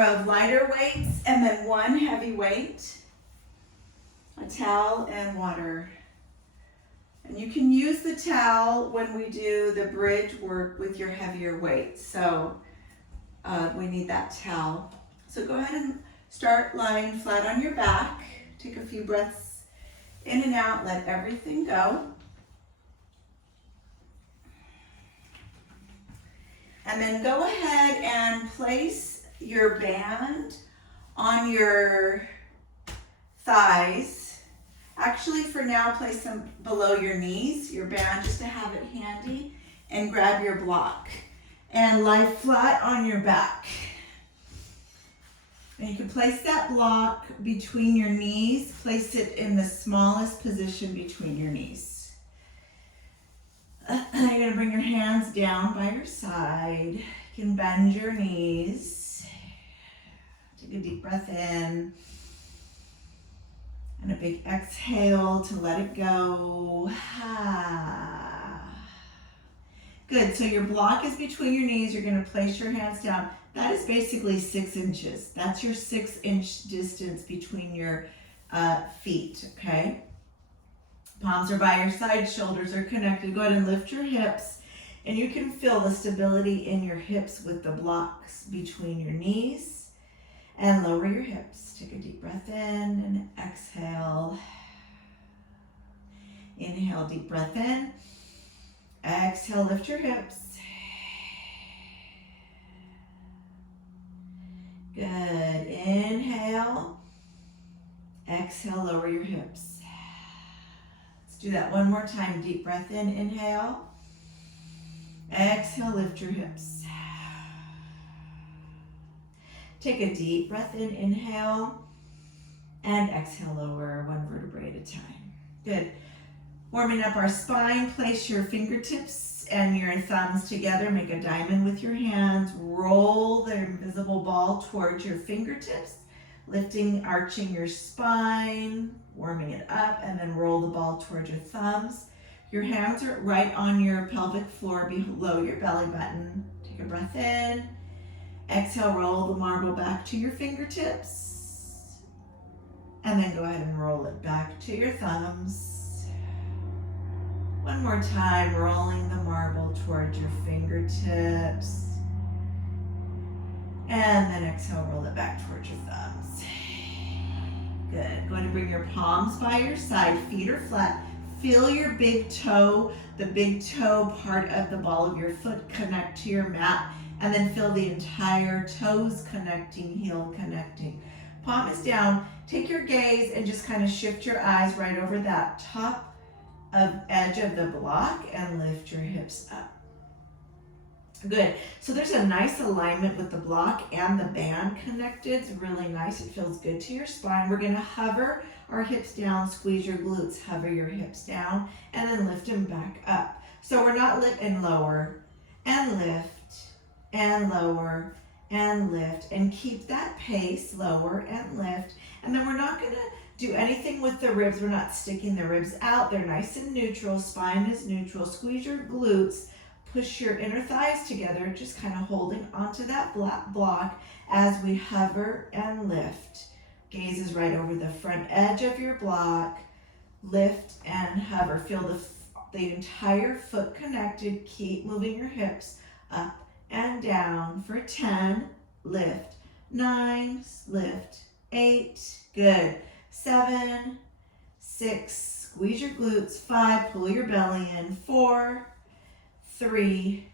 of lighter weights and then one heavy weight, a towel and water. And you can use the towel when we do the bridge work with your heavier weights. So we need that towel. So go ahead and start lying flat on your back. Take a few breaths in and out, let everything go. And then go ahead and place your band on your thighs. Actually, for now, place them below your knees, your band, just to have it handy, and grab your block. And lie flat on your back. And you can place that block between your knees. Place it in the smallest position between your knees. You're going to bring your hands down by your side. You can bend your knees. Take a deep breath in. And a big exhale to let it go. Good, so your block is between your knees. You're going to place your hands down. That is basically 6 inches. That's your 6-inch distance between your feet, okay? Palms are by your side, shoulders are connected. Go ahead and lift your hips, and you can feel the stability in your hips with the blocks between your knees. And lower your hips. Take a deep breath in and exhale. Inhale, deep breath in. Exhale, lift your hips. Good. Inhale. Exhale, lower your hips. Let's do that one more time. Deep breath in, inhale. Exhale, lift your hips. Take a deep breath in, inhale, and exhale, lower one vertebrae at a time. Good. Warming up our spine, place your fingertips and your thumbs together. Make a diamond with your hands. Roll the invisible ball towards your fingertips, lifting, arching your spine, warming it up, and then roll the ball towards your thumbs. Your hands are right on your pelvic floor below your belly button. Take a breath in. Exhale, roll the marble back to your fingertips. And then go ahead and roll it back to your thumbs. One more time, rolling the marble towards your fingertips. And then exhale, roll it back towards your thumbs. Good. Going to bring your palms by your side, feet are flat. Feel your big toe, the big toe part of the ball of your foot connect to your mat. And then feel the entire toes connecting, heel connecting. Palm is down. Take your gaze and just kind of shift your eyes right over that top edge of the block and lift your hips up. Good. So there's a nice alignment with the block and the band connected. It's really nice. It feels good to your spine. We're going to hover our hips down, squeeze your glutes, hover your hips down, and then lift them back up. So we're not lift and lower and lift and lower and lift, and keep that pace, lower and lift. And then we're not going to do anything with the ribs. We're not sticking the ribs out. They're nice and neutral. Spine is neutral. Squeeze your glutes. Push your inner thighs together, just kind of holding onto that block as we hover and lift. Gaze is right over the front edge of your block. Lift and hover. Feel the entire foot connected. Keep moving your hips up and down for 10. Lift. 9. Lift. 8. Good. 7. 6. Squeeze your glutes. 5. Pull your belly in. 4. 3,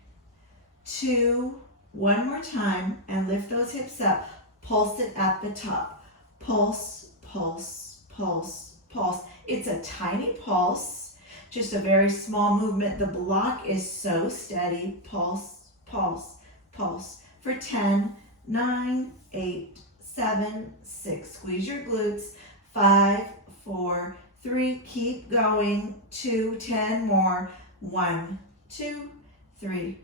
2, one more time, and lift those hips up. Pulse it at the top. Pulse, pulse, pulse, pulse. It's a tiny pulse, just a very small movement. The block is so steady. Pulse, pulse, pulse. For 10, 9, 8, 7, 6. Squeeze your glutes. 5, 4, 3. Keep going. 2, 10 more. 1, 2, 3,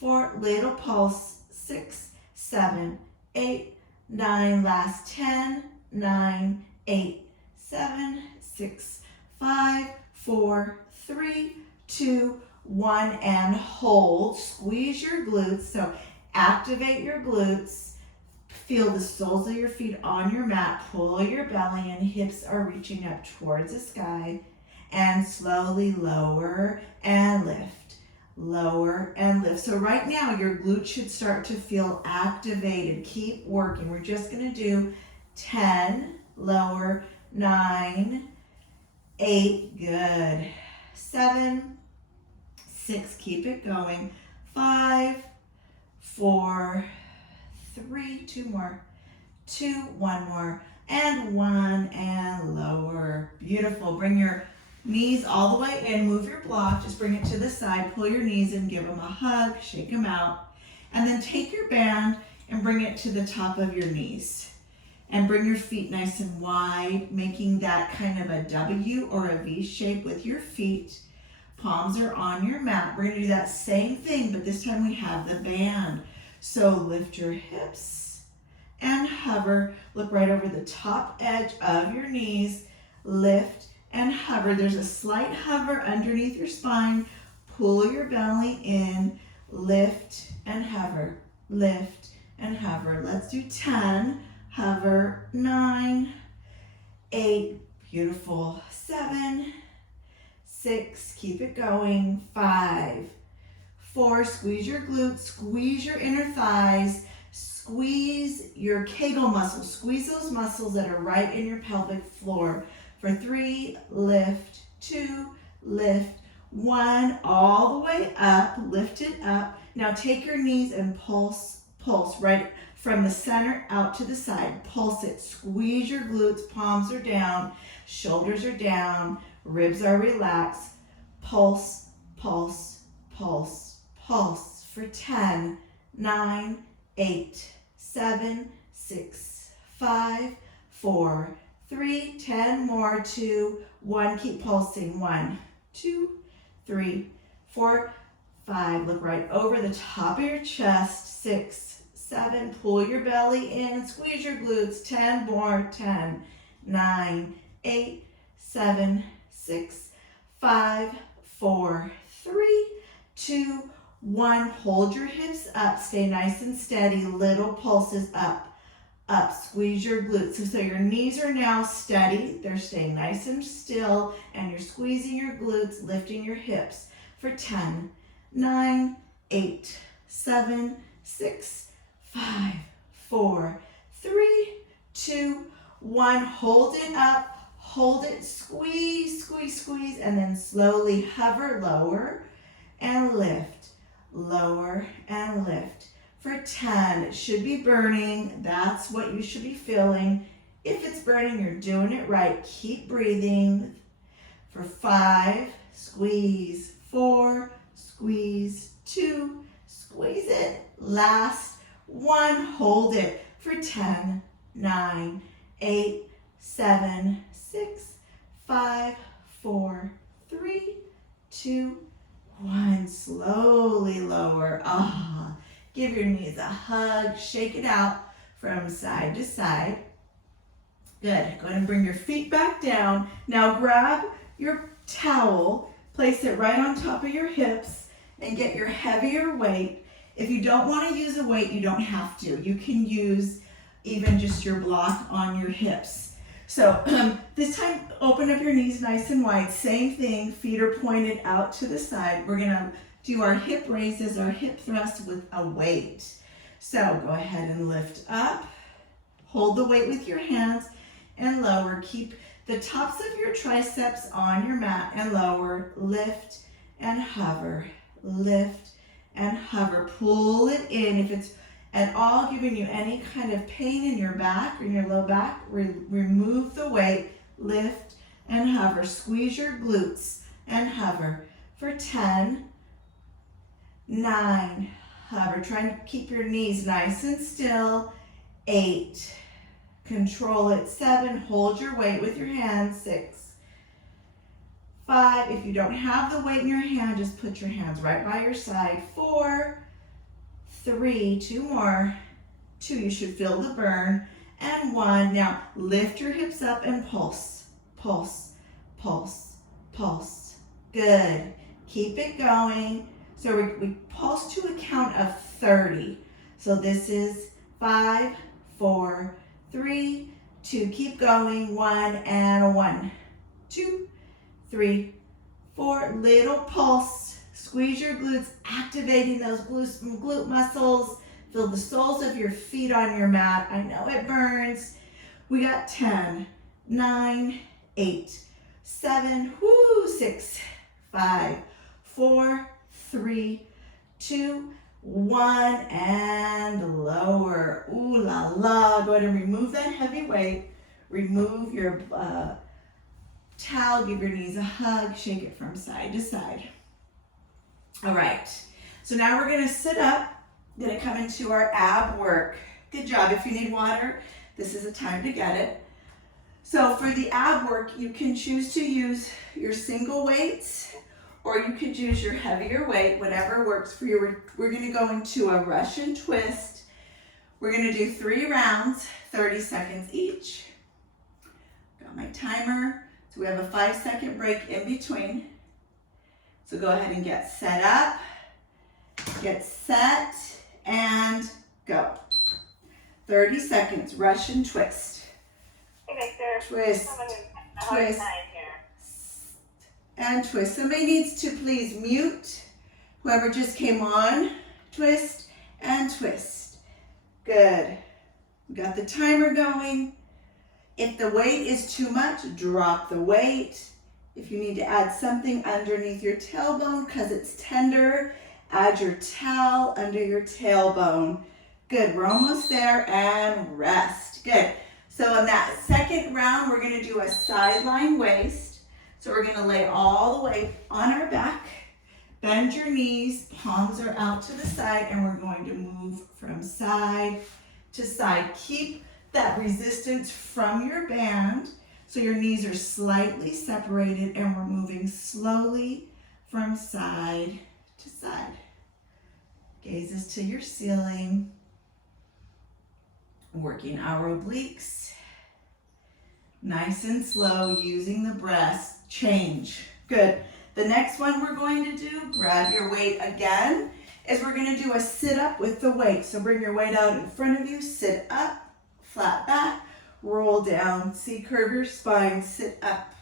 4, little pulse. 6, 7, 8, 9, last 10, 9, 8, 7, 6, 5, 4, 3, 2, 1, and hold. Squeeze your glutes. So activate your glutes. Feel the soles of your feet on your mat. Pull your belly in. Hips are reaching up towards the sky. And slowly lower and lift. Lower and lift. So right now your glutes should start to feel activated. Keep working. We're just going to do 10, lower, 9, 8, good. 7, 6, keep it going. 5, 4, 3, 2 more, 2, 1 more, and 1, and lower. Beautiful. Bring your knees all the way in. Move your block. Just bring it to the side. Pull your knees in. Give them a hug. Shake them out. And then take your band and bring it to the top of your knees. And bring your feet nice and wide, making that kind of a W or a V shape with your feet. Palms are on your mat. We're going to do that same thing, but this time we have the band. So lift your hips and hover. Look right over the top edge of your knees. Lift and hover. There's a slight hover underneath your spine. Pull your belly in. Lift and hover. Lift and hover. Let's do 10. Hover. 9, 8. Beautiful. 7, 6. Keep it going. 5, 4. Squeeze your glutes. Squeeze your inner thighs. Squeeze your Kegel muscles. Squeeze those muscles that are right in your pelvic floor. For 3, lift. 2, lift. 1, all the way up. Lift it up. Now take your knees and pulse right from the center out to the side. Pulse it. Squeeze your glutes. Palms are down. Shoulders are down. Ribs are relaxed. Pulse, pulse, pulse, pulse. For 10, 9, 8, 7, 6, 5, 4, 3, 10 more, 2, 1. Keep pulsing. 1, 2, 3, 4, 5. Look right over the top of your chest. 6, 7. Pull your belly in. Squeeze your glutes. 10 more. 10, 9, 8, 7, 6, 5, 4, 3, 2, 1. Hold your hips up. Stay nice and steady. Little pulses up, up. Squeeze your glutes. So your knees are now steady. They're staying nice and still. And you're squeezing your glutes, lifting your hips. For 10, 9, 8, 7, 6, 5, 4, 3, 2, 1. Hold it up. Hold it. Squeeze, squeeze, squeeze. And then slowly hover. Lower and lift. Lower and lift. For 10, it should be burning. That's what you should be feeling. If it's burning, you're doing it right. Keep breathing. For 5, squeeze. 4, squeeze. 2, squeeze it. Last 1, hold it. For 10, 9, 8, 7, 6, 5, 4, 3, 2, 1. Slowly lower. Give your knees a hug. Shake it out from side to side. Good. Go ahead and bring your feet back down. Now grab your towel. Place it right on top of your hips and get your heavier weight. If you don't want to use a weight, you don't have to. You can use even just your block on your hips. So this time, open up your knees nice and wide. Same thing, feet are pointed out to the side. We're gonna do our hip raises, our hip thrusts with a weight. So go ahead and lift up. Hold the weight with your hands and lower. Keep the tops of your triceps on your mat and lower. Lift and hover. Lift and hover. Pull it in. If it's at all giving you any kind of pain in your back or in your low back, remove the weight. Lift and hover. Squeeze your glutes and hover. For 10, 9, hover. Try and keep your knees nice and still. 8, control it. 7, hold your weight with your hands. 6, 5, if you don't have the weight in your hand, just put your hands right by your side. 4, 3, 2 more. 2, you should feel the burn. And 1, now lift your hips up and pulse, pulse, pulse, pulse. Good. Keep it going. So we pulse to a count of 30. So this is 5, 4, 3, 2. Keep going. 1 and 1, 2, 3, 4. Little pulse. Squeeze your glutes, activating those glute muscles. Feel the soles of your feet on your mat. I know it burns. We got 10, 9, 8, 7, 6, 5, 4, 3, 2, 1, and lower. Ooh la la. Go ahead and remove that heavy weight. Remove your towel. Give your knees a hug. Shake it from side to side. All right. So now we're going to sit up. Going to come into our ab work. Good job. If you need water, this is the time to get it. So for the ab work, you can choose to use your single weights, or you could use your heavier weight, whatever works for you. We're going to go into a Russian twist. We're going to do 3 rounds, 30 seconds each. Got my timer. So we have a 5-second break in between. So go ahead and get set up, get set, and go. 30 seconds, Russian twist. Hey, Victor. Twist, twist, and twist. Somebody needs to please mute whoever just came on. Twist and twist. Good. We got the timer going. If the weight is too much, drop the weight. If you need to add something underneath your tailbone because it's tender, add your towel under your tailbone. Good, we're almost there, and rest. Good. So in that second round, we're going to do a sideline waist. So we're going to lay all the way on our back. Bend your knees, palms are out to the side, and we're going to move from side to side. Keep that resistance from your band so your knees are slightly separated, and we're moving slowly from side to side. Gazes to your ceiling. Working our obliques. Nice and slow, using the breath. Change. Good. The next one we're going to do, grab your weight again, is we're going to do a sit up with the weight. So bring your weight out in front of you, sit up, flat back, roll down. See, curve your spine, sit up.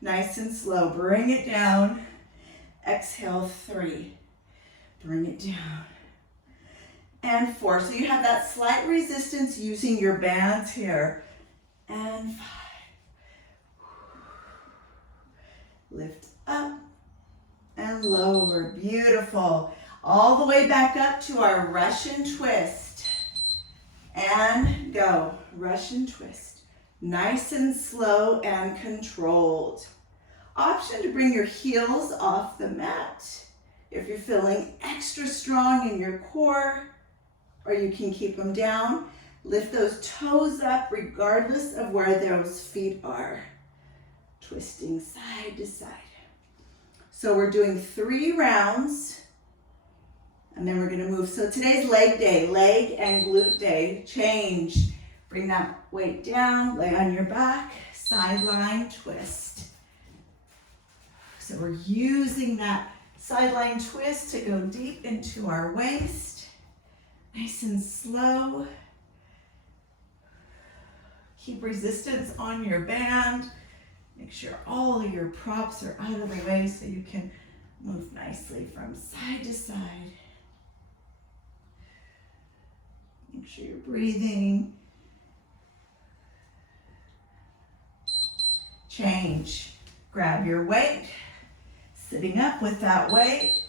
Nice and slow. Bring it down. Exhale, 3. Bring it down. And 4. So you have that slight resistance using your bands here. And 5. Lift up and lower. Beautiful. All the way back up to our Russian twist. And go. Russian twist. Nice and slow and controlled. Option to bring your heels off the mat if you're feeling extra strong in your core, or you can keep them down. Lift those toes up regardless of where those feet are. Twisting side to side. So we're doing 3 rounds, and then we're going to move. So today's leg day, leg and glute day. Change. Bring that weight down, lay on your back, sideline twist. So we're using that sideline twist to go deep into our waist. Nice and slow. Keep resistance on your band. Make sure all of your props are out of the way so you can move nicely from side to side. Make sure you're breathing. Change. Grab your weight. Sitting up with that weight.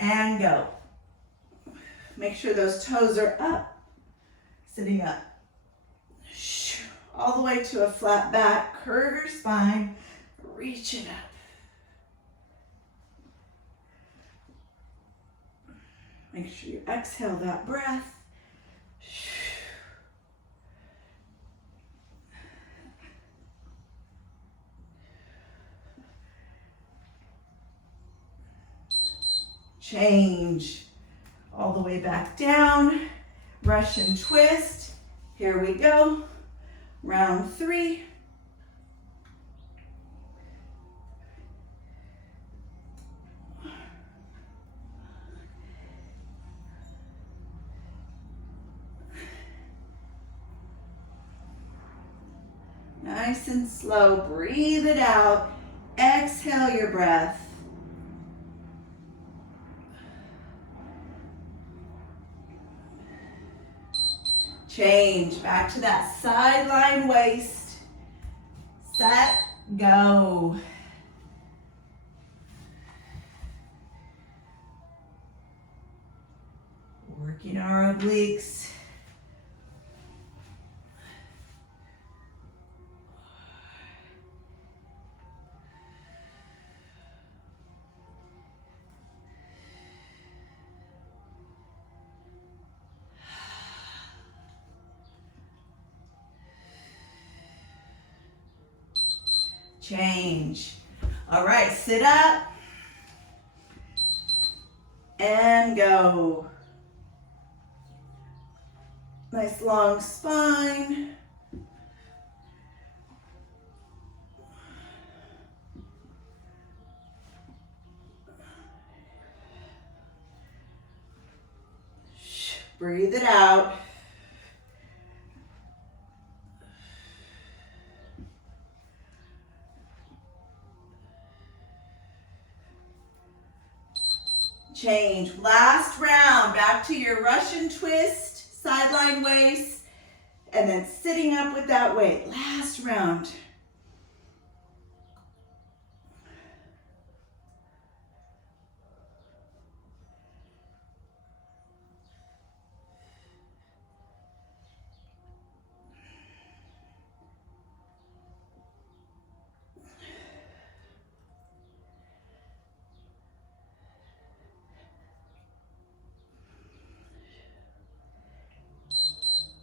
And go. Make sure those toes are up. Sitting up. All the way to a flat back. Curve your spine. Reach it up. Make sure you exhale that breath. Change. All the way back down. Russian twist. Here we go. Round 3. Nice and slow. Breathe it out. Exhale your breath. Change. Back to that sideline waist. Set, go. Working our obliques. Change. All right, sit up and go. Nice long spine. Breathe it out. Change. Last round. Back to your Russian twist, sideline waist, and then sitting up with that weight. Last round.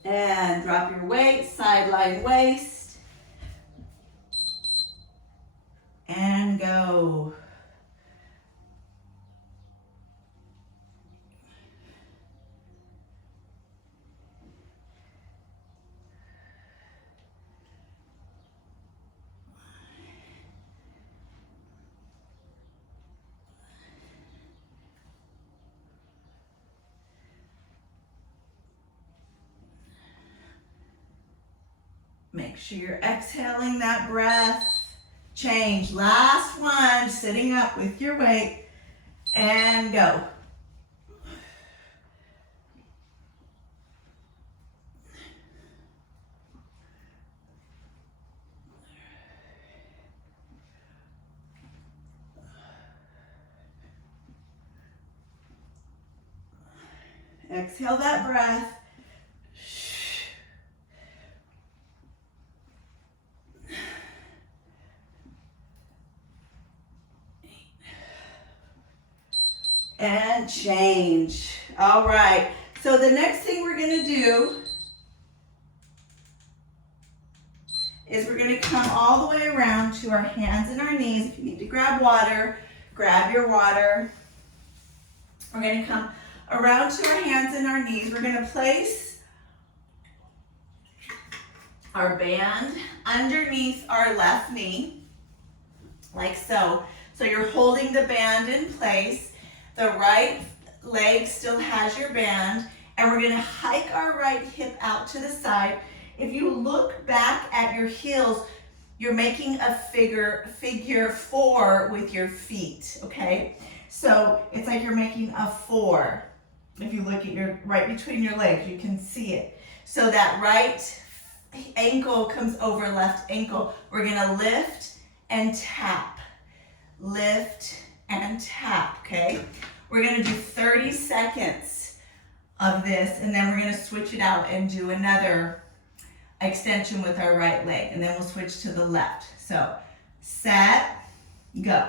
And drop your weight, sideline waist. And go. Make sure you're exhaling that breath. Change. Last one. Sitting up with your weight. And go. Exhale that breath. And change. All right. So the next thing we're going to do is we're going to come all the way around to our hands and our knees. If you need to grab water, grab your water. We're going to come around to our hands and our knees. We're going to place our band underneath our left knee, like so. So you're holding the band in place. The right leg still has your band, and we're going to hike our right hip out to the side. If you look back at your heels, you're making a figure four with your feet, okay? So it's like you're making a four. If you look at your right between your legs, you can see it. So that right ankle comes over left ankle. We're going to lift and tap. Lift and tap, okay? We're going to do 30 seconds of this, and then we're going to switch it out and do another extension with our right leg, and then we'll switch to the left. So set, go.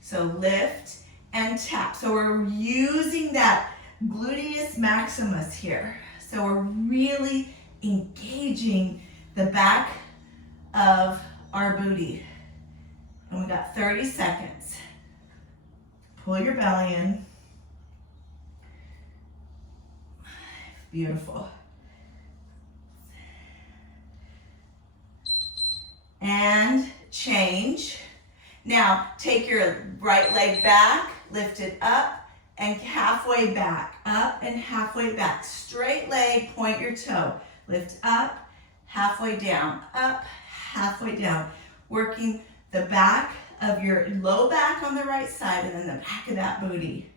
So lift and tap. So we're using that gluteus maximus here. So we're really engaging the back of our booty. And we got 30 seconds. Pull your belly in. Beautiful. And change. Now, take your right leg back, lift it up, and halfway back. Up and halfway back. Straight leg, point your toe. Lift up, halfway down, up, halfway down. Working the back of your low back on the right side and then the back of that booty.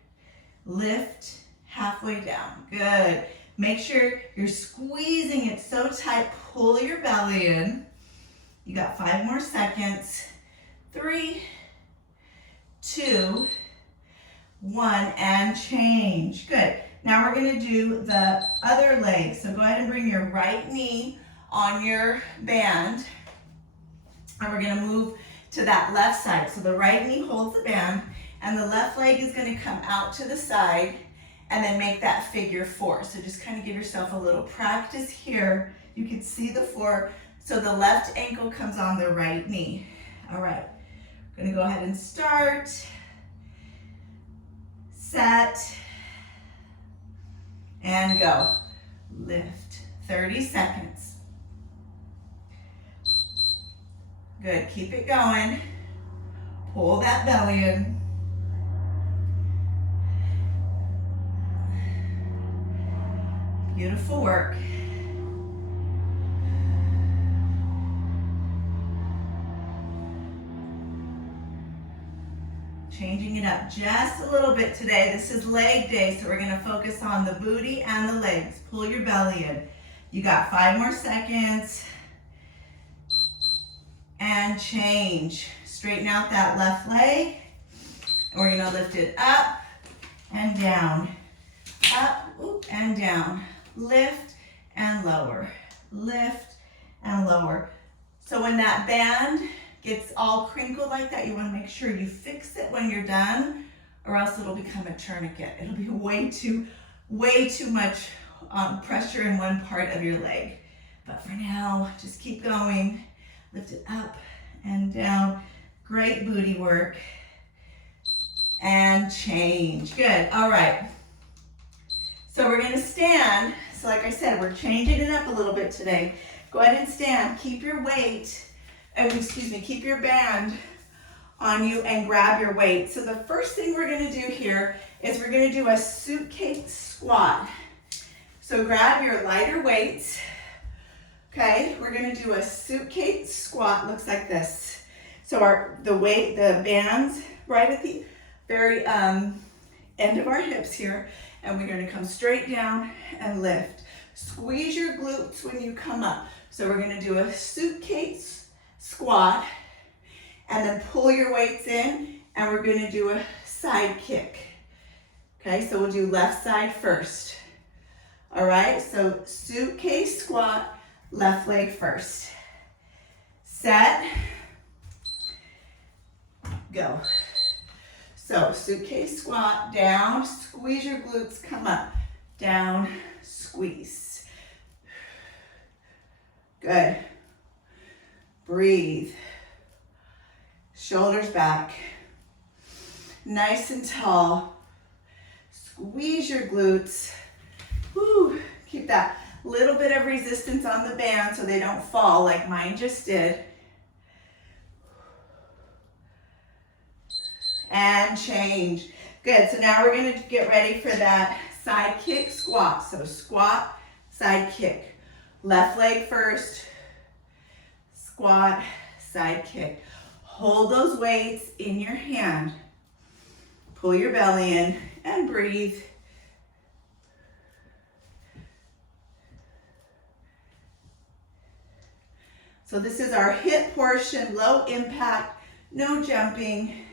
Lift, halfway down. Good. Make sure you're squeezing it so tight. Pull your belly in. You got 5 more seconds. 3, 2, 1, and change. Good. Now we're going to do the other leg. So go ahead and bring your right knee on your band. And we're going to move to that left side. So the right knee holds the band and the left leg is going to come out to the side and then make that figure 4. So just kind of give yourself a little practice here. You can see the 4. So the left ankle comes on the right knee. All right. We're going to go ahead and start. Set. And go. Lift. 30 seconds. Good. Keep it going. Pull that belly in. Beautiful work. Changing it up just a little bit today. This is leg day, so we're going to focus on the booty and the legs. Pull your belly in. You got 5 more seconds. And change. Straighten out that left leg. And we're going to lift it up and down. Up and down. Lift and lower. Lift and lower. So when that band gets all crinkled like that, you want to make sure you fix it when you're done, or else it'll become a tourniquet. It'll be way too much pressure in one part of your leg. But for now, just keep going. Lift it up and down. Great booty work. And change. Good. All right. So we're going to stand. So like I said, we're changing it up a little bit today. Go ahead and stand. Keep your weight. Keep your band on you and grab your weight. So the first thing we're going to do here is we're going to do a suitcase squat. So grab your lighter weights. Okay, we're going to do a suitcase squat. Looks like this. So the band's right at the very end of our hips here, and we're going to come straight down and lift. Squeeze your glutes when you come up. So we're going to do a suitcase squat and then pull your weights in, and we're going to do a side kick. Okay, so we'll do left side first. All right, so suitcase squat, left leg first. Set, go. So suitcase squat, down, squeeze your glutes, come up, down, squeeze. Good. Breathe. Shoulders back. Nice and tall. Squeeze your glutes. Woo. Keep that little bit of resistance on the band so they don't fall like mine just did. And change. Good. So now we're going to get ready for that side kick squat. So squat, side kick. Left leg first. Squat, side kick. Hold those weights in your hand. Pull your belly in and breathe. So this is our hip portion, low impact, no jumping.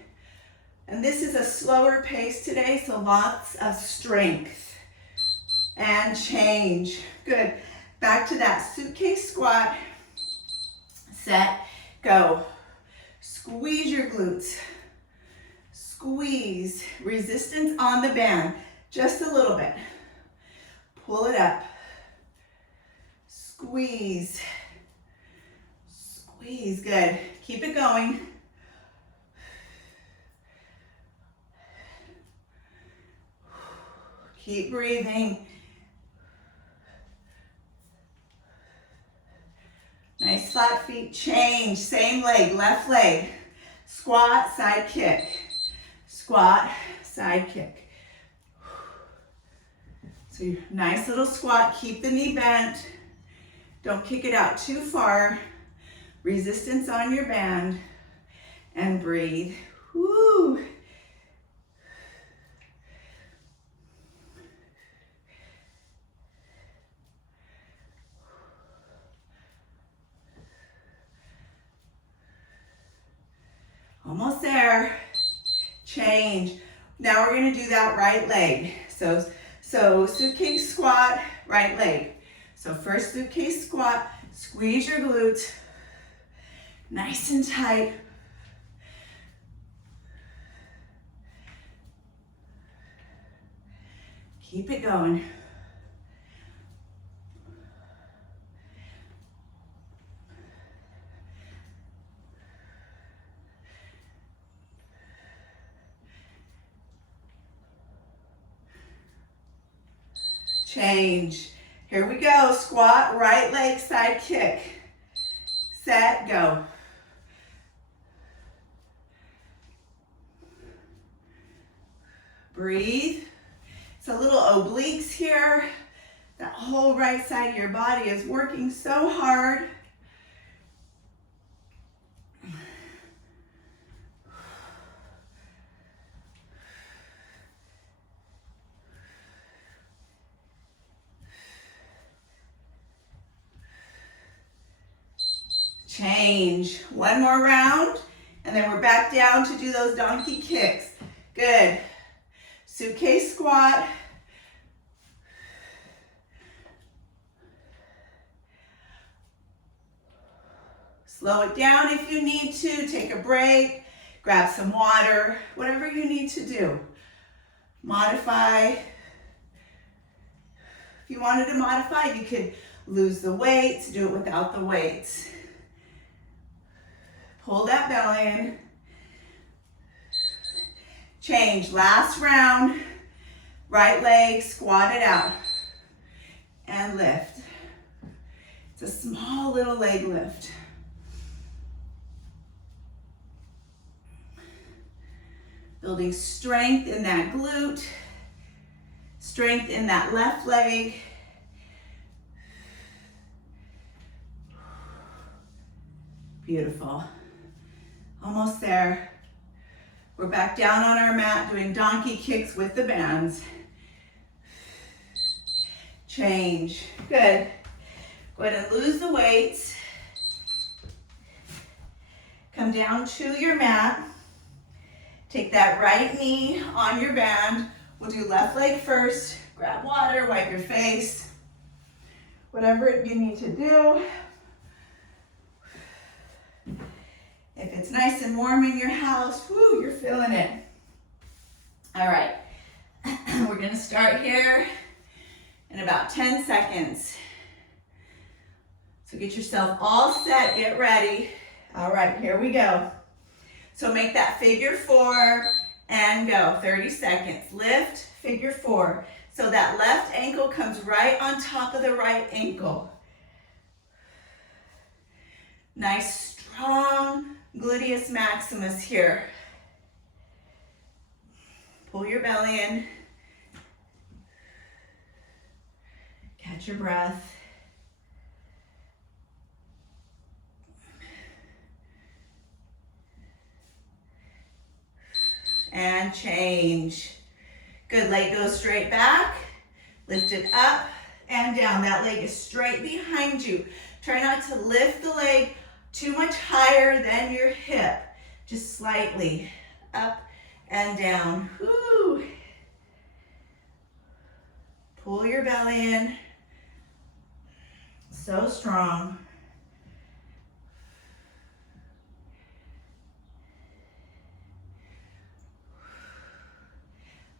And this is a slower pace today, so lots of strength. And change. Good. Back to that suitcase squat. Set, go. Squeeze your glutes. Squeeze. Resistance on the band. Just a little bit. Pull it up. Squeeze. Squeeze. Good. Keep it going. Keep breathing. Nice flat feet. Change. Same leg. Left leg. Squat, side kick. Squat, side kick. So nice little squat. Keep the knee bent. Don't kick it out too far. Resistance on your band. And breathe. Woo. Almost there. Change. Now we're going to do that right leg. So suitcase squat, right leg. So first suitcase squat, squeeze your glutes, nice and tight. Keep it going. Change. Here we go. Squat, right leg, side kick. Set, go. Breathe. It's a little obliques here. That whole right side of your body is working so hard. Change. One more round, and then we're back down to do those donkey kicks. Good. Suitcase squat. Slow it down if you need to. Take a break. Grab some water. Whatever you need to do. Modify. If you wanted to modify, you could lose the weights. Do it without the weights. Pull that belly in. Change. Last round. Right leg, squat it out. And lift. It's a small little leg lift. Building strength in that glute. Strength in that left leg. Beautiful. Almost there. We're back down on our mat doing donkey kicks with the bands. Change. Good. Go ahead and lose the weights. Come down to your mat. Take that right knee on your band. We'll do left leg first. Grab water, wipe your face. Whatever you need to do. If it's nice and warm in your house, whoo, you're feeling it. All right, we're gonna start here in about 10 seconds. So get yourself all set, get ready. All right, here we go. So make that figure 4 and go, 30 seconds. Lift, figure 4. So that left ankle comes right on top of the right ankle. Nice, strong gluteus maximus here. Pull your belly in. Catch your breath. And change. Good, leg goes straight back. Lift it up and down. That leg is straight behind you. Try not to lift the leg too much higher than your hip. Just slightly up and down. Woo. Pull your belly in. So strong.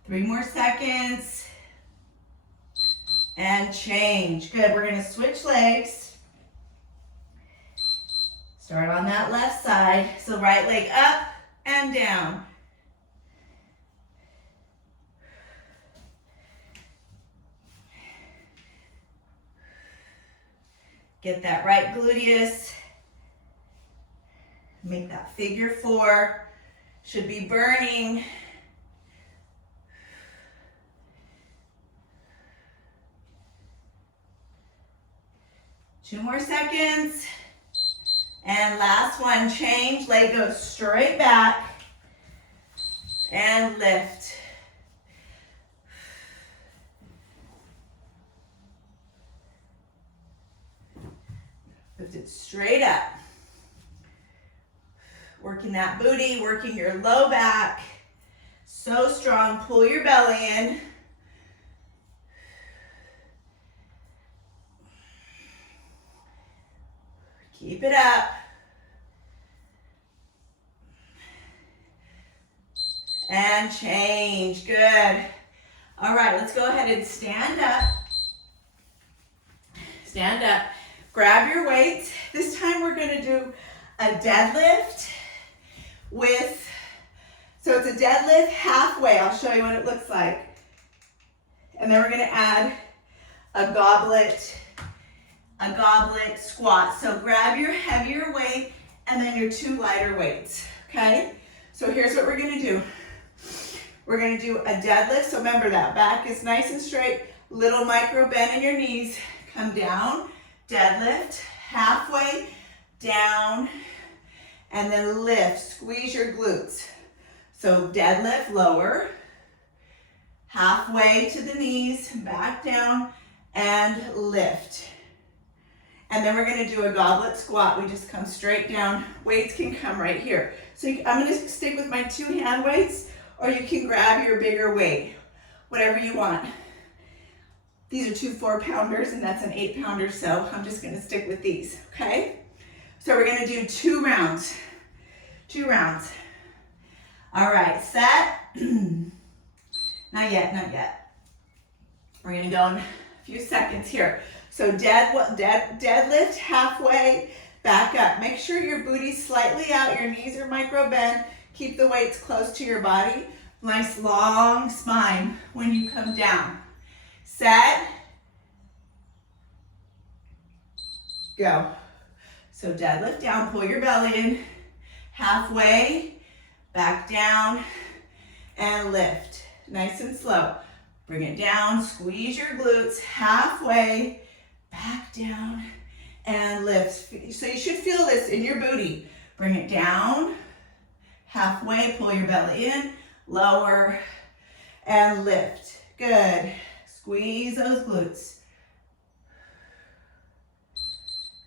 Three more seconds. And change. Good, we're gonna switch legs. Start on that left side. So right leg up and down. Get that right gluteus. Make that figure 4. Should be burning. 2 more seconds. And last one, change, leg goes straight back. And lift. Lift it straight up. Working that booty, working your low back. So strong, pull your belly in. Keep it up. And change, good. All right, let's go ahead and stand up. Stand up, grab your weights. This time we're gonna do a deadlift so it's a deadlift halfway. I'll show you what it looks like. And then we're gonna add a goblet squat. So grab your heavier weight and then your 2 lighter weights, okay? So here's what we're gonna do. We're gonna do a deadlift, so remember that back is nice and straight, little micro bend in your knees, come down, deadlift, halfway, down, and then lift, squeeze your glutes. So deadlift, lower, halfway to the knees, back down, and lift. And then we're gonna do a goblet squat. We just come straight down. Weights can come right here. So I'm gonna stick with my 2 hand weights, or you can grab your bigger weight, whatever you want. These are 2 4-pounders, and that's an 8-pounder, so I'm just gonna stick with these, okay? So we're gonna do 2 rounds. 2 rounds. All right, set. Not yet, not yet. We're gonna go in a few seconds here. So deadlift, halfway, back up. Make sure your booty's slightly out, your knees are micro bend. Keep the weights close to your body. Nice long spine when you come down. Set. Go. So deadlift down, pull your belly in. Halfway, back down, and lift. Nice and slow. Bring it down, squeeze your glutes, halfway, back down, and lift. So you should feel this in your booty. Bring it down, halfway, pull your belly in, lower, and lift. Good. Squeeze those glutes.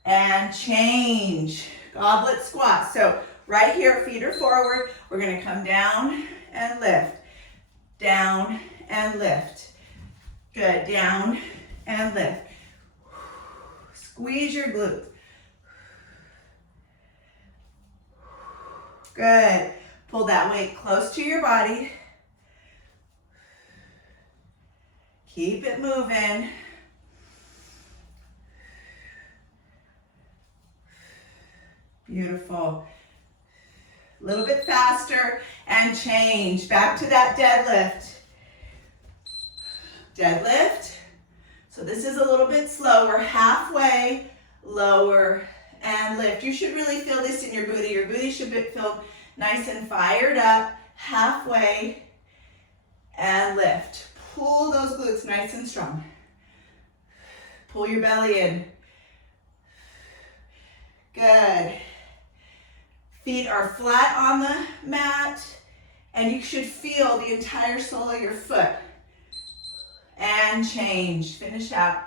And change. Goblet squat. So right here, feet are forward. We're gonna come down and lift. Down and lift. Good, down and lift. Squeeze your glutes. Good. Pull that weight close to your body. Keep it moving. Beautiful. A little bit faster and change. Back to that deadlift. Deadlift. So this is a little bit slower. Halfway, lower, and lift. You should really feel this in your booty. Your booty should feel nice and fired up. Halfway, and lift. Pull those glutes nice and strong. Pull your belly in. Good. Feet are flat on the mat, and you should feel the entire sole of your foot. And change. Finish out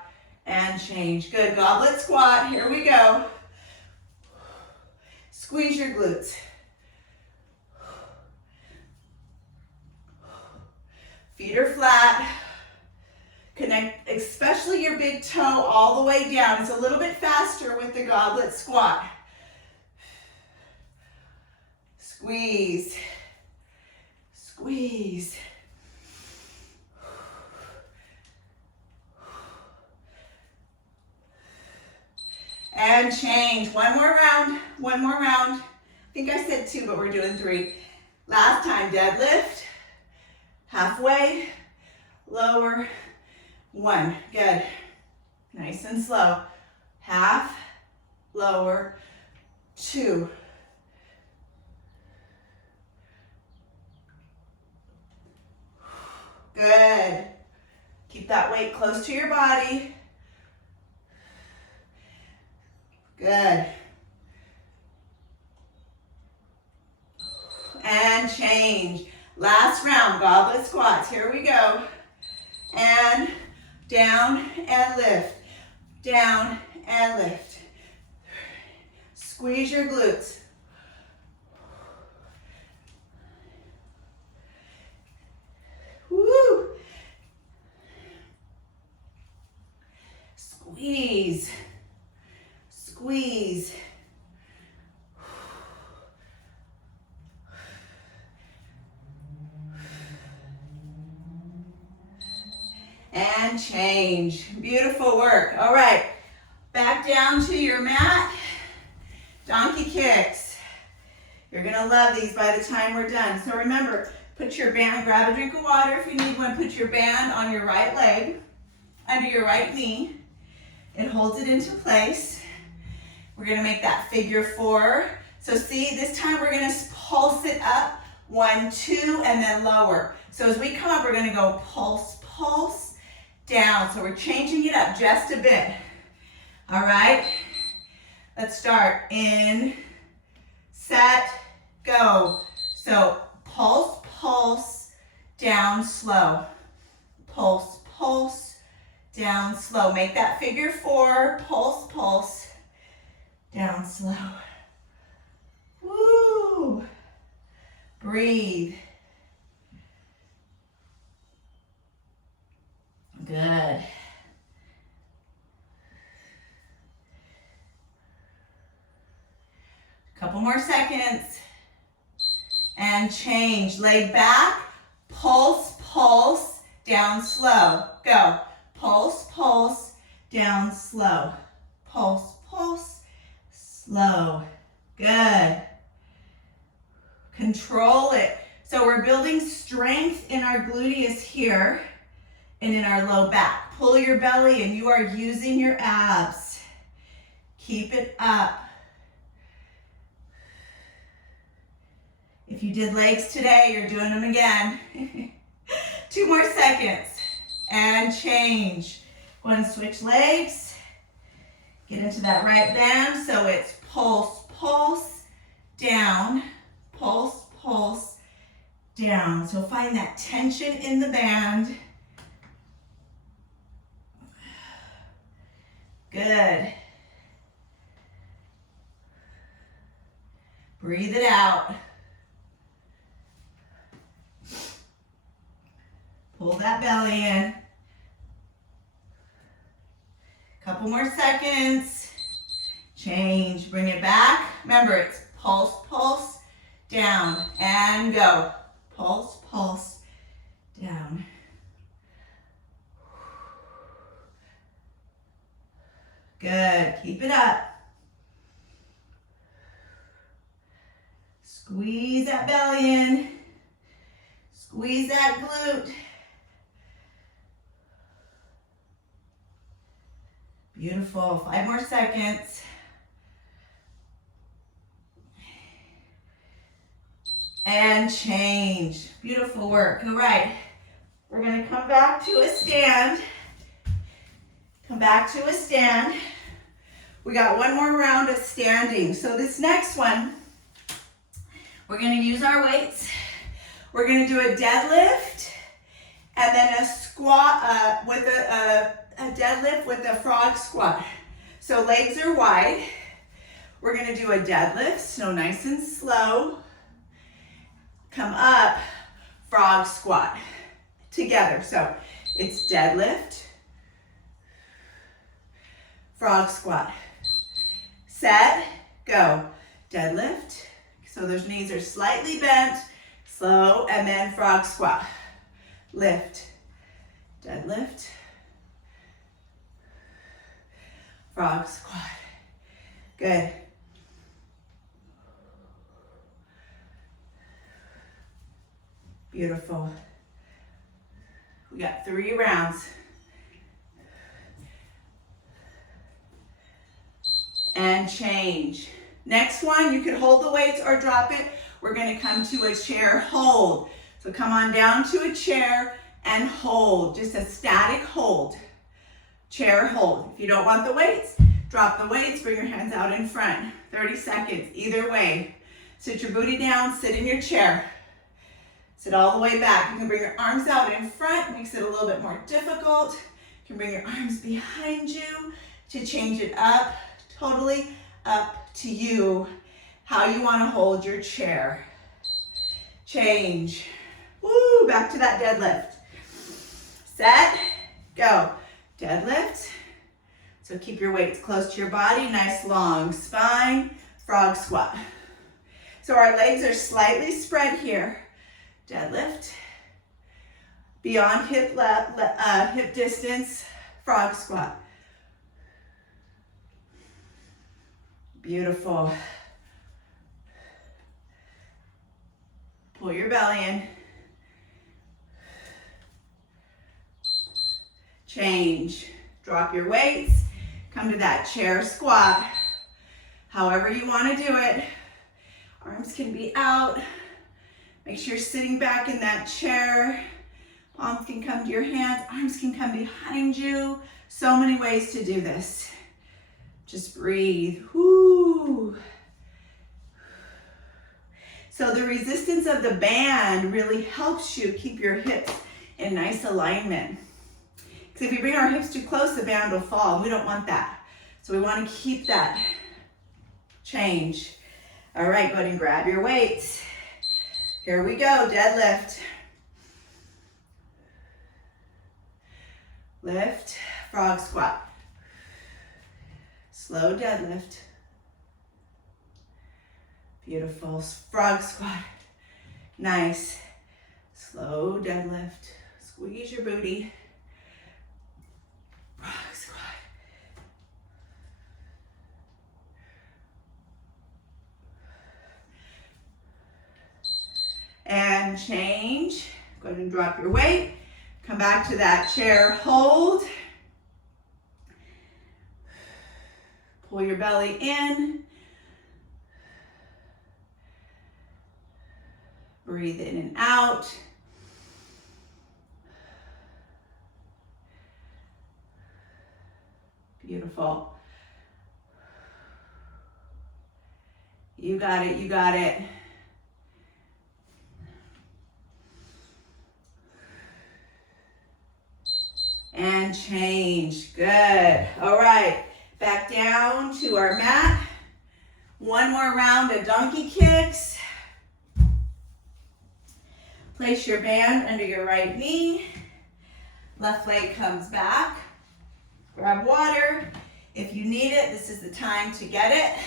and change. Good. Goblet squat. Here we go. Squeeze your glutes. Feet are flat. Connect, especially your big toe all the way down. It's a little bit faster with the goblet squat. Squeeze. Squeeze. And change. One more round. One more round. I think I said 2, but we're doing 3. Last time, deadlift. Halfway, lower, 1. Good. Nice and slow. Half, lower, 2. Good. Keep that weight close to your body. Good. And change. Last round, goblet squats. Here we go. And down and lift. Down and lift. Squeeze your glutes. Woo! Squeeze. Squeeze. And change. Beautiful work. All right. Back down to your mat. Donkey kicks. You're going to love these by the time we're done. So remember, put your band, grab a drink of water if you need one. Put your band on your right leg, under your right knee. It holds it into place. We're going to make that figure 4. So see, this time we're going to pulse it up. 1, 2, and then lower. So as we come up, we're going to go pulse, pulse, down. So we're changing it up just a bit. All right. Let's start. In, set, go. So pulse, pulse, down, slow. Pulse, pulse, down, slow. Make that figure 4. Pulse, pulse, down, slow. Woo! Breathe. Good. Couple more seconds. And change. Lay back. Pulse, pulse, down, slow. Go. Pulse, pulse, down, slow. Pulse, pulse, slow. Good. Control it. So we're building strength in our gluteus here and in our low back. Pull your belly and you are using your abs. Keep it up. If you did legs today, you're doing them again. 2 more seconds. And change. Go ahead and switch legs. Get into that right band. So it's pulse, pulse, down. Pulse, pulse, down. So find that tension in the band. Good. Breathe it out. Pull that belly in. Couple more seconds. Change. Bring it back. Remember, it's pulse, pulse, down, and go. Pulse, pulse, down. Good. Keep it up. Squeeze that belly in. Squeeze that glute. Beautiful. 5 more seconds. And change. Beautiful work. All right. We're going to come back to a stand. Come back to a stand. We got one more round of standing. So this next one, we're going to use our weights. We're going to do a deadlift and then a squat with a deadlift with a frog squat. So legs are wide. We're going to do a deadlift, so nice and slow. Come up, frog squat together. So it's deadlift, frog squat. Set, go. Deadlift. So those knees are slightly bent, slow, and then frog squat. Lift, deadlift, frog squat. Good. Beautiful. We got 3 rounds. And change. Next one, you can hold the weights or drop it. We're going to come to a chair hold. So come on down to a chair and hold. Just a static hold. Chair hold. If you don't want the weights, Drop the weights, bring your hands out in front. 30 seconds, either way. Sit your booty down, sit in your chair. Sit all the way back. You can bring your arms out in front, makes it a little bit more difficult. You can bring your arms behind you to change it up. Totally up to you, how you want to hold your chair. Change. Woo, back to that deadlift. Set, go. Deadlift. So keep your weights close to your body, nice long spine, frog squat. So our legs are slightly spread here. Deadlift. Beyond hip distance, frog squat. Beautiful. Pull your belly in. Change. Drop your weights. Come to that chair squat. However you want to do it. Arms can be out. Make sure you're sitting back in that chair. Palms can come to your hands. Arms can come behind you. So many ways to do this. Just breathe. Whoo. So the resistance of the band really helps you keep your hips in nice alignment. Because if we bring our hips too close, the band will fall. We don't want that. So we want to keep that. Change. All right, go ahead and grab your weights. Here we go, deadlift. Lift, frog squat. Slow deadlift. Beautiful, frog squat. Nice. Slow deadlift. Squeeze your booty. Frog squat. And change. Go ahead and drop your weight. Come back to that chair hold. Pull your belly in. Breathe in and out. Beautiful. You got it, you got it. And change. Good. All right. Back down to our mat. One more round of donkey kicks. Place your band under your right knee. Left leg comes back. Grab water. If you need it, this is the time to get it.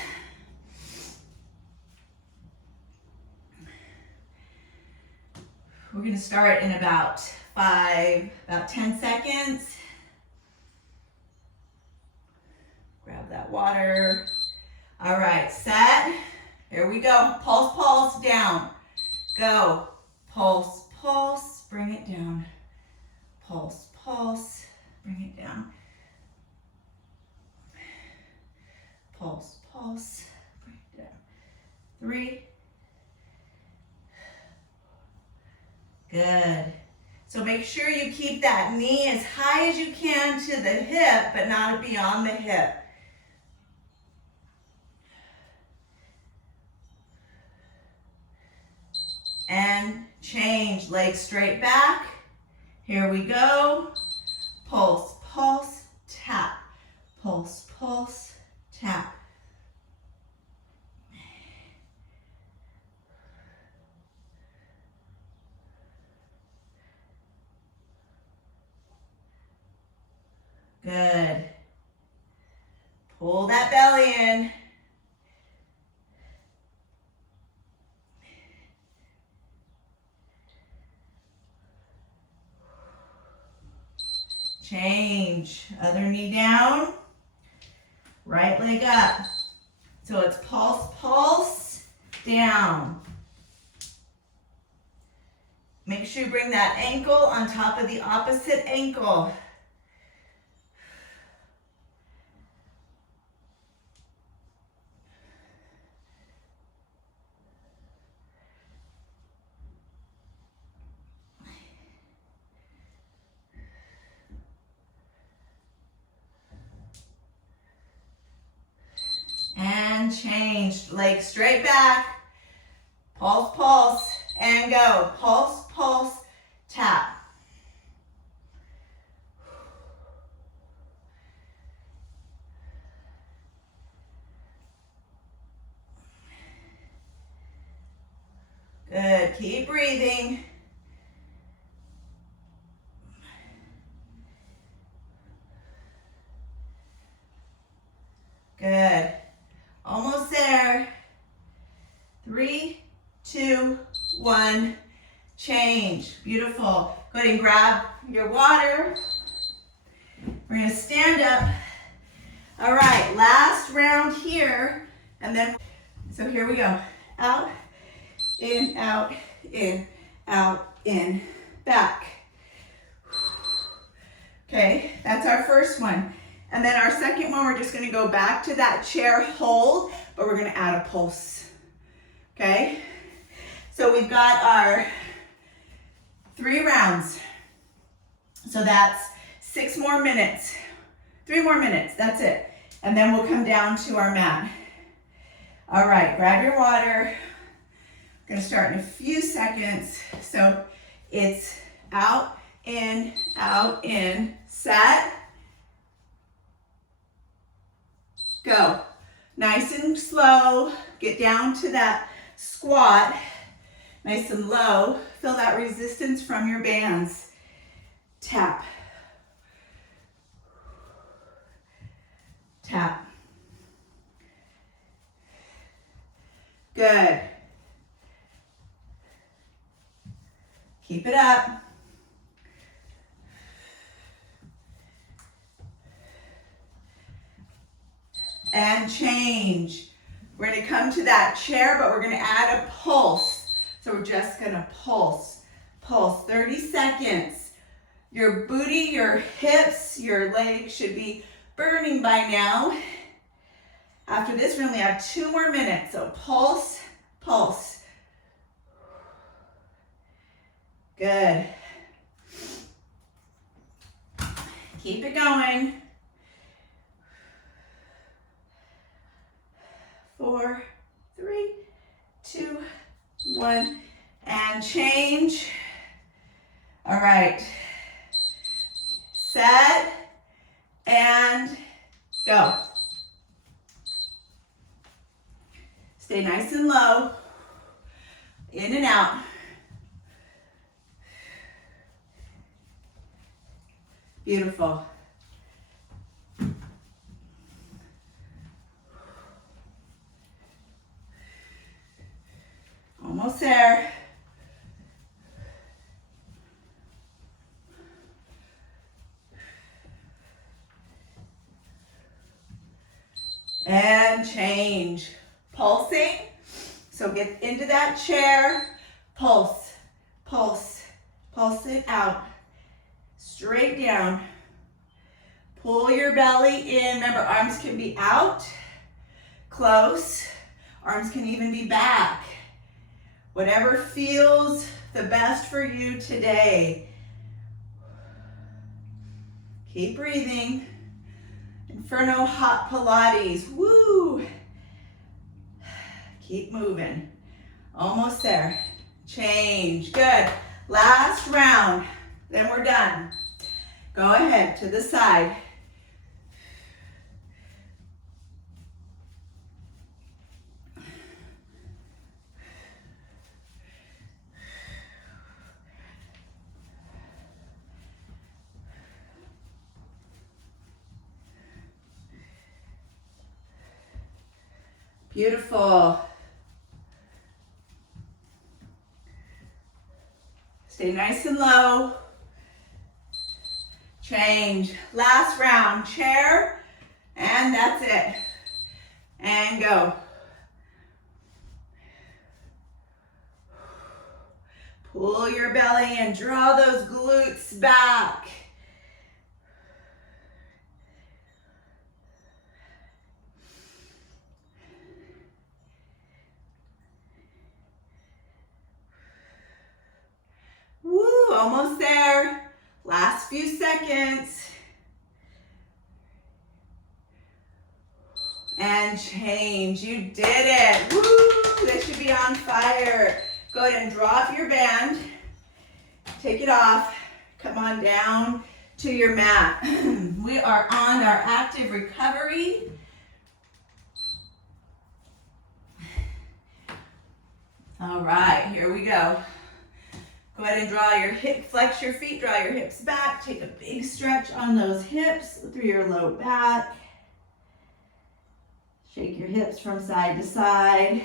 We're going to start in about 10 seconds. Grab that water. All right, set. Here we go. Pulse, pulse, down. Go. Pulse, pulse, bring it down. Pulse, pulse, bring it down. Pulse, pulse, bring it down. 3. Good. So make sure you keep that knee as high as you can to the hip, but not beyond the hip. And change, legs straight back. Here we go. Pulse, pulse, tap. Pulse, pulse, tap. Good. Pull that belly in. Change. Other knee down. Right leg up. So it's pulse, pulse, down. Make sure you bring that ankle on top of the opposite ankle. and change. Legs straight back. Pulse, pulse, and go. Pulse, pulse, tap. Good, keep breathing. Good, almost there. 3, 2, 1, change. Beautiful. Go ahead and grab your water. We're gonna stand up. All right, last round here, and then, so here we go. Out, in, out, in, out, in, back. Okay, that's our first one. And then our second one, we're just gonna go back to that chair hold, but we're gonna add a pulse. Okay, so we've got our 3 rounds. So that's 6 more minutes, 3 more minutes, that's it. And then we'll come down to our mat. All right, grab your water. We're gonna start in a few seconds. So it's out, in, set, go. Nice and slow, get down to that squat, nice and low. Feel that resistance from your bands. Tap. Tap. Good. Keep it up. And change. We're gonna come to that chair, but we're gonna add a pulse. So we're just gonna pulse, pulse, 30 seconds. Your booty, your hips, your legs should be burning by now. After this, we only have 2 more minutes. So pulse, pulse. Good. Keep it going. 4, 3, 2, 1, and change. All right. Set and go. Stay nice and low. In and out. Beautiful. Almost there. And change. Pulsing. So get into that chair. Pulse, pulse, pulse it out. Straight down. Pull your belly in. Remember, arms can be out, close. Arms can even be back. Whatever feels the best for you today. Keep breathing. Inferno Hot Pilates. Woo! Keep moving. Almost there. Change. Good. Last round. Then we're done. Go ahead to the side. Beautiful. Stay nice and low. Change. Last round. Chair. And that's it. And go. Pull your belly and draw those glutes back. Woo, almost there. Last few seconds. And change. You did it. Woo! This should be on fire. Go ahead and drop your band. Take it off. Come on down to your mat. We are on our active recovery. All right, here we go. Go ahead and draw your hip, flex your feet, draw your hips back. Take a big stretch on those hips through your low back. Shake your hips from side to side.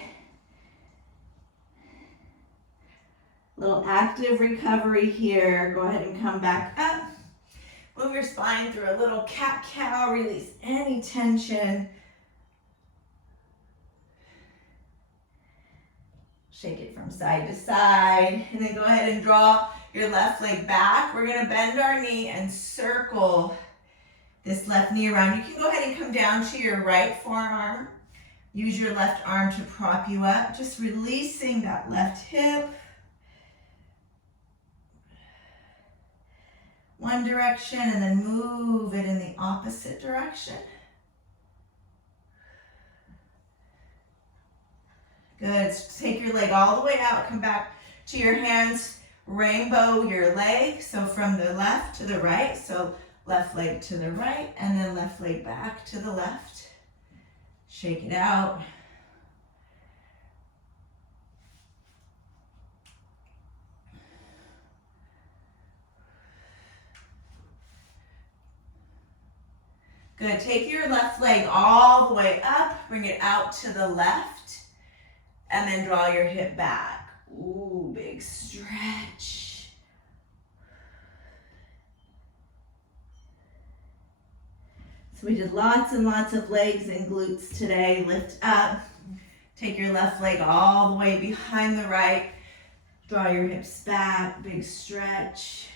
Little active recovery here. Go ahead and come back up. Move your spine through a little cat-cow. Release any tension. Shake it from side to side. And then go ahead and draw your left leg back. We're going to bend our knee and circle this left knee around. You can go ahead and come down to your right forearm. Use your left arm to prop you up. Just releasing that left hip. One direction and then move it in the opposite direction. Good. Take your leg all the way out. Come back to your hands. Rainbow your leg. So from the left to the right. So left leg to the right and then left leg back to the left. Shake it out. Good. Take your left leg all the way up. Bring it out to the left. And then draw your hip back. Ooh, big stretch. So we did lots and lots of legs and glutes today. Lift up. Take your left leg all the way behind the right. Draw your hips back. Big stretch.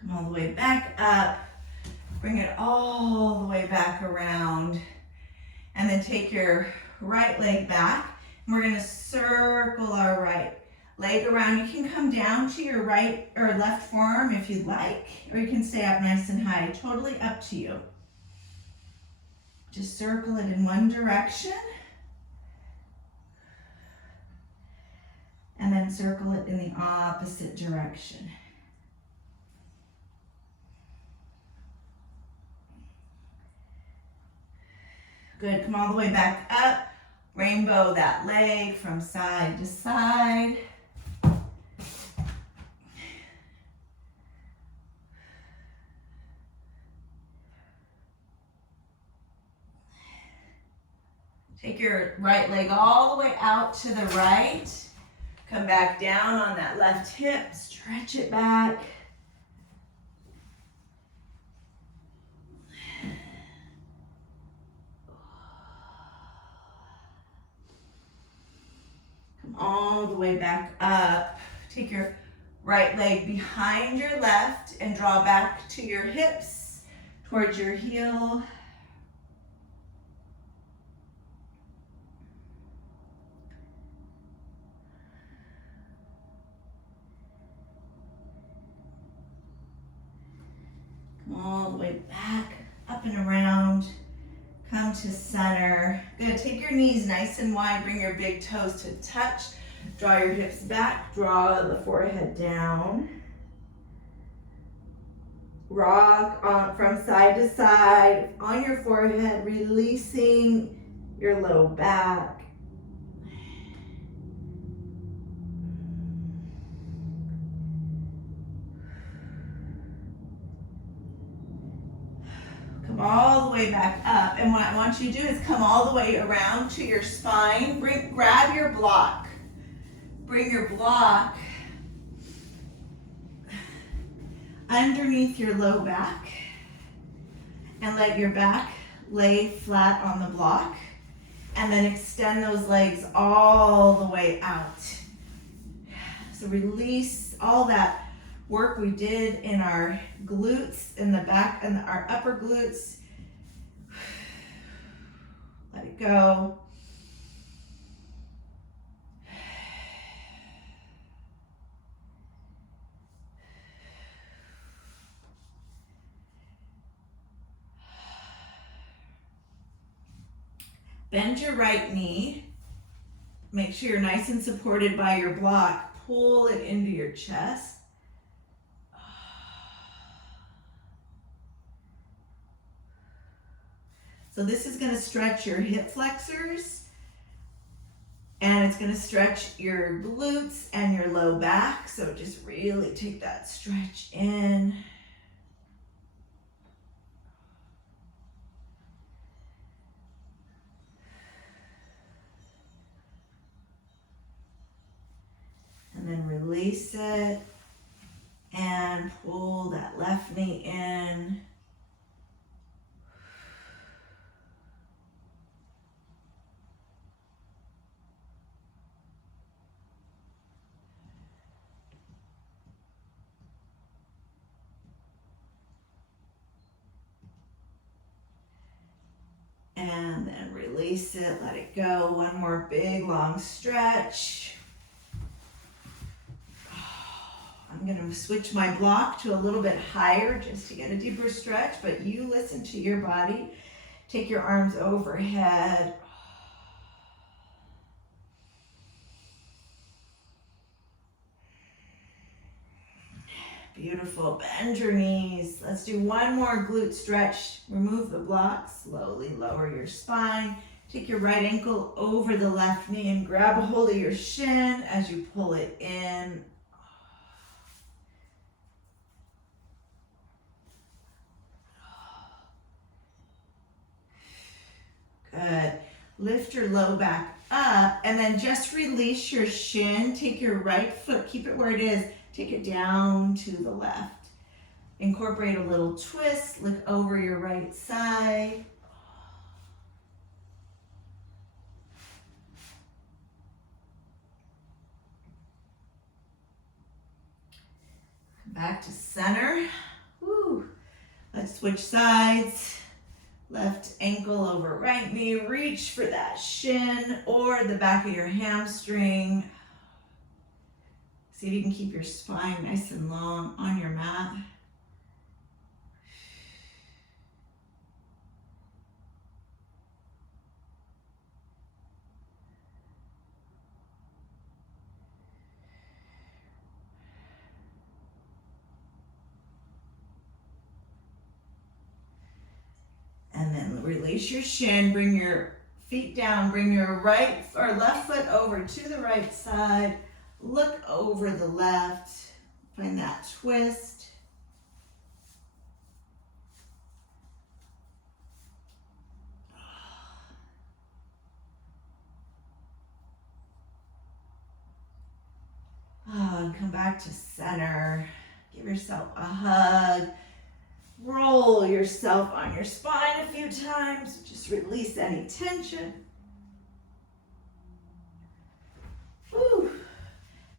Come all the way back up. Bring it all the way back around. And then take your right leg back. And we're going to circle our right leg around. You can come down to your right or left forearm if you'd like. Or you can stay up nice and high. Totally up to you. Just circle it in one direction. And then circle it in the opposite direction. Good, come all the way back up. Rainbow that leg from side to side. Take your right leg all the way out to the right. Come back down on that left hip. Stretch it back. All the way back up. Take your right leg behind your left and draw back to your hips towards your heel. Come all the way back, up and around. Come to center. Good. Take your knees nice and wide. Bring your big toes to touch. Draw your hips back. Draw the forehead down. Rock on from side to side on your forehead, releasing your low back. Come all the way back up. And what I want you to do is come all the way around to your spine. Grab your block. Bring your block underneath your low back and let your back lay flat on the block. And then extend those legs all the way out. So release all that work we did in our glutes in the back and our upper glutes. Let it go. Bend your right knee. Make sure you're nice and supported by your block. Pull it into your chest. So this is going to stretch your hip flexors, and it's going to stretch your glutes and your low back. So just really take that stretch in. And then release it and pull that left knee in. And then release it, let it go. One more big long stretch. I'm gonna switch my block to a little bit higher just to get a deeper stretch, but you listen to your body. Take your arms overhead. Beautiful, bend your knees. Let's do one more glute stretch. Remove the block, slowly lower your spine. Take your right ankle over the left knee and grab a hold of your shin as you pull it in. Good. Lift your low back up and then just release your shin. Take your right foot, keep it where it is. Take it down to the left. Incorporate a little twist. Look over your right side. Back to center. Woo. Let's switch sides. Left ankle over right knee. Reach for that shin or the back of your hamstring. See if you can keep your spine nice and long on your mat. And then release your shin, bring your feet down, bring your right or left foot over to the right side. Look over the left, find that twist. And come back to center. Give yourself a hug. Roll yourself on your spine a few times. Just release any tension.